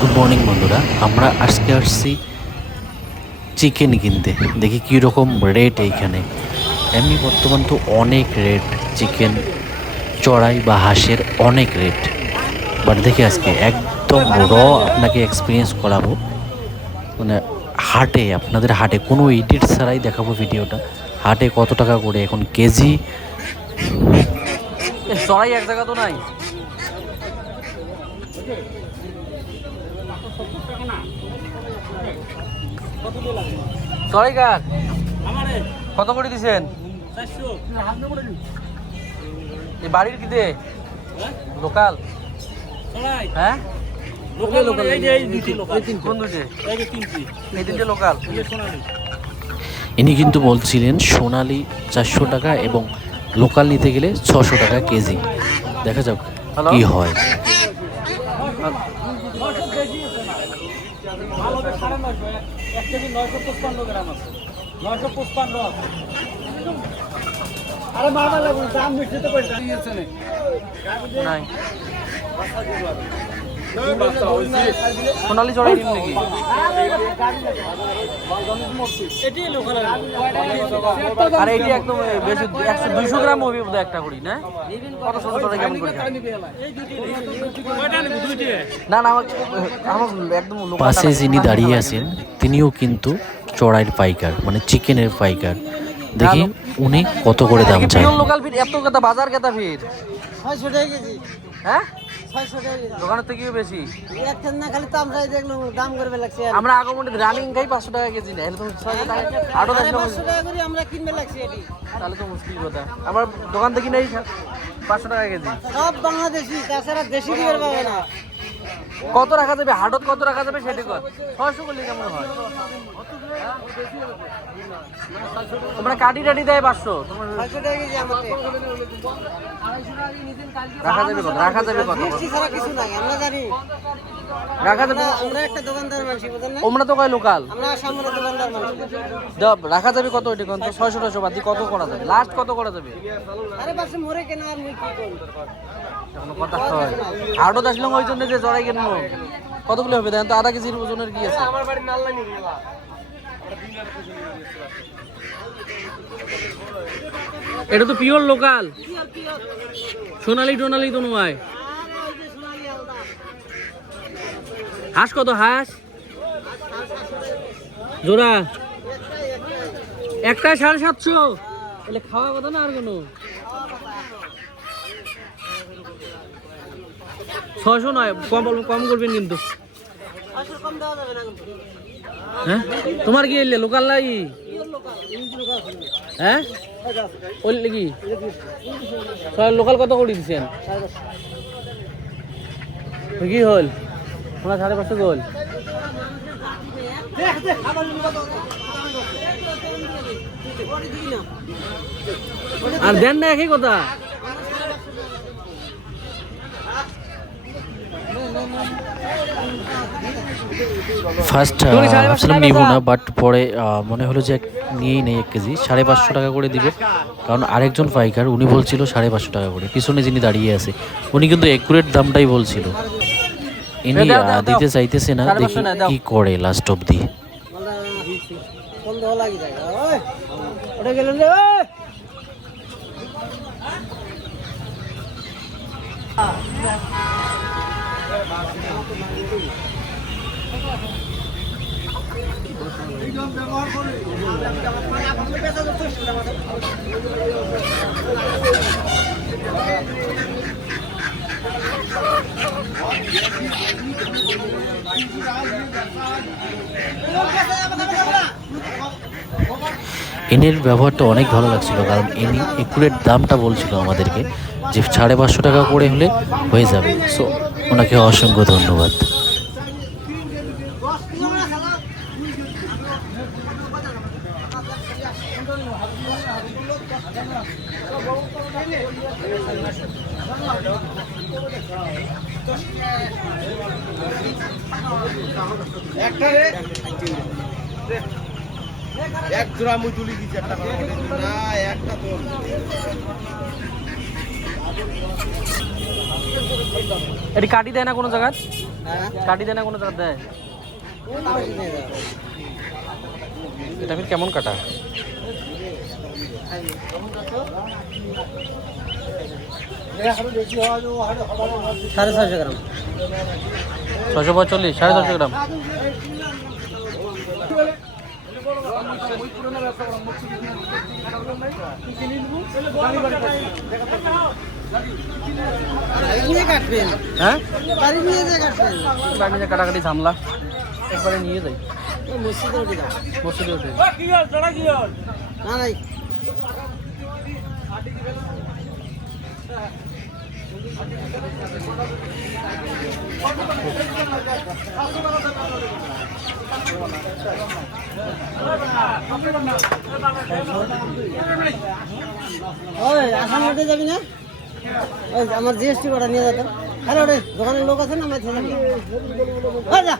Good morning বন্ধুরা, আমরা আজকে আসছি চিকেন কিনতে। দেখি কীরকম রেট এইখানে। এমনি বর্তমান তো অনেক রেট, চিকেন চড়াই বা হাঁসের অনেক রেট। বাট দেখি আজকে একদম আপনাকে এক্সপিরিয়েন্স করাবো, মানে হাটে, আপনাদের হাটে কোনো এডিট ছাড়াই দেখাবো ভিডিওটা। হাটে কত টাকা করে এখন কেজি। চড়াই এক জায়গা তো নাই। চড়াই কার কত করে দিছেন? বাড়ির কি দে লোকাল? হ্যাঁ, ইনি কিন্তু বলছিলেন সোনালি 400 টাকা এবং লোকাল নিতে গেলে 600 টাকা কেজি। দেখা যাক কি হয়। সোনালি চড়াই দিন নাকি? আর এটি একদম বেশি 100-200 গ্রাম হবে বোধহয় একটা করি না? কত ছোট চড়াই কেমন করে? না না, আমার একদম পাশে যিনি দাঁড়িয়ে আছেন তিনিও কিন্তু চড়াইয়ের পাইকার, মানে চিকেনের পাইকার। দেখি উনি কত করে দাম চায়। লোকাল ফিট এত কথা, বাজার কেতা ফিট 600 টাকা কেজি। হ্যাঁ, 600 টাকা কেজি। দোকানের থেকেও বেশি। একখান না খালি দাম চাই দেখলো, দাম করবে লাগছে। আমরা আগমনে রানিং খাই 500 টাকা কেজি না, এলে তো 600 টাকা 500 টাকা করে আমরা কিনবে লাগছে এটি। তাহলে তো মুশকিল কথা। আমার দোকান থেকে নেই 500 টাকা কেজি। সব বাংলাদেশি, তাছাড়া দেশি দিবের পাবে না। কত রাখা যাবে হাটত, কত রাখা যাবে সেটা কর। 600 করলে কেমন হয়? তোমরা কাটি টাটি দেয় 500, 600 টাকা কেজি আমাদের। রাখা যাবে কত? রাখা যাবে কত? দেশি ছাড়া কিছু নাই, আমরা জানি। রাখা যাবে। আমরা একটা দোকানদার মানুষ, বুঝেন না? ওমরা তো কয় লোকাল, আমরা সামনে দোকানদার মানুষ। রাখা যাবে কত? এটা কোন 600 বাদ দিয়ে কত করা যাবে? লাস্ট কত করা যাবে? আরে বাসে মরে কেন আর মুই কি করব? কোনো কথা হয় আড়ত আসলাম ওই জন্য যে জড়াই কেন। কতগুলো হবে দেখেন তো, আধা কেজির ওজনের কি আছে? এটা তো পিওর লোকাল, সোনালি টোনালি তো নয়। হাঁস কত? হাঁস জোড়া একটাই 750। তাহলে খাওয়া কথা না আর কোনো 600 নয়, কম করবেন কিন্তু। হ্যাঁ, তোমার কি এলে লোকাল লাই? হ্যাঁ, বললে কি লোকাল কত করে দিচ্ছেন? কি হল তোমার? 550 গোল। আর দেন না একই কথা। ফার্স্ট ভাবছিলাম নিব না, বাট পরে মনে হলো যে নিয়েই নেই 1 কেজি। 550 টাকা করে দিব, কারণ আরেকজন পাইকার উনি বলছিল 550 টাকা করে। পিছনে যিনি দাঁড়িয়ে আছে উনি কিন্তু একুরেট দামটাই বলছিল। ইনি দিতে চাইতেছে না, দেখি কি করে লাস্ট অবধি। এনের ব্যবহারটা অনেক ভালো লাগছিল, কারণ ইনি একুরেট দামটা বলছিল আমাদেরকে যে 550 টাকা করে হলে হয়ে যাবে। সো ওনাকে অসংখ্য ধন্যবাদ। এক জোড়া মুই তুলি দিছি একটা কথা না একটা তো এটি কাটি দেয় না কোনো জায়গা? হ্যাঁ কাটি দেয় না কোনো জায়গা দেয়? নিয়ে যাও। এটা ফির কেমন কাটা? 650 গ্রাম 645, 650 গ্রাম। বাড়ি নিয়ে কাটবেন, হ্যাঁ, বাড়ি নিয়ে যে কাটবেন। বাড়ি যে কাটাকাটি ঝামলা, একবারে নিয়ে যাই ওই মসজিদের ওদিকে যাও। মসজিদে উঠে। না নাই ওই আসাম মধ্যে যাবি না? ওই আমার জিএসটি কটা নিয়ে যেত। হ্যালো রে, দোকানের লোক আছে না? আমার ছেলে যা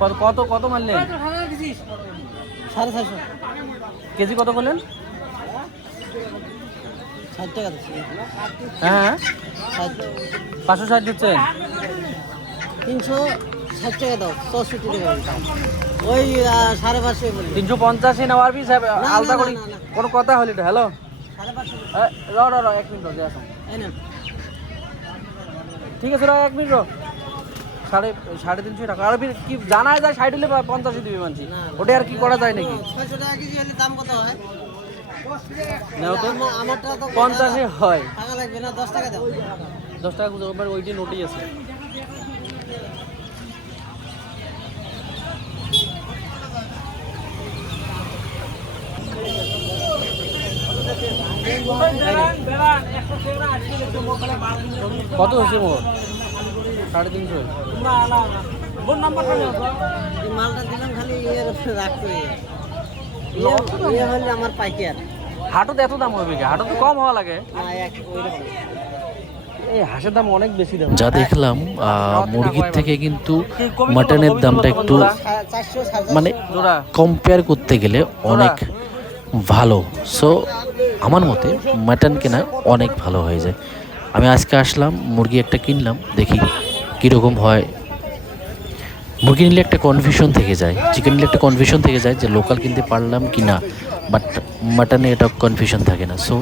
কত কত কত মারলেন? 450 কেজি কত করলেন? 60 টাকা দিচ্ছি। হ্যাঁ, 60 560 দিচ্ছেন। 360 টাকা দাও, 64 টাকা দাও। ওই 550 বলি। 350 নেওয়ার পিস আলাদা করি না, না। কোনো কথা হলো এটা? হ্যালো, 550 র 1 মিনিট র, আসুন। এই নেন। ঠিক আছে, র 1 মিনিট র। 350 টাকা আর ফির কি জানায় যায় 60 হলে 50 দিবি মানছি, না, না। ওটা আর কি করা যায় নাকি? 600 টাকা কেজি হলে দাম কত হয়? নাও তো, আমারটা তো 50 হয়। টাকা লাগবে না, 10 টাকা দাও। 10 টাকা খুঁজে ওইটি নোটেই আছে। কত হয়েছে মোট? 350। এই মালটা দিলাম খালি ইয়ের উপরে রাখতে ইয়ে হলে আমার পাইকার। হাটতে এত দাম হবে কি? হাটত তো কম হওয়া লাগে। না এক ওইরকম। এই হাঁসের দাম অনেক বেশি দাম। যা দেখলাম মুরগির থেকে কিন্তু মাটনের দামটা একটু 400 মানে জোড়া কম্পেয়ার করতে গেলে অনেক ভালো। সো আমার মতে মাটন কেনা অনেক ভালো হয়ে যায়। আমি আজকে আসলাম, মুরগি একটা কিনলাম, দেখি কীরকম হয়। মুরগি নিলে একটা কনফিউশন থেকে যায়, চিকেন নিলে একটা কনফিউশন থেকে যায় যে লোকাল কিনতে পারলাম কি না, বাট মাটনে এটা কনফিউশন থাকে না। সো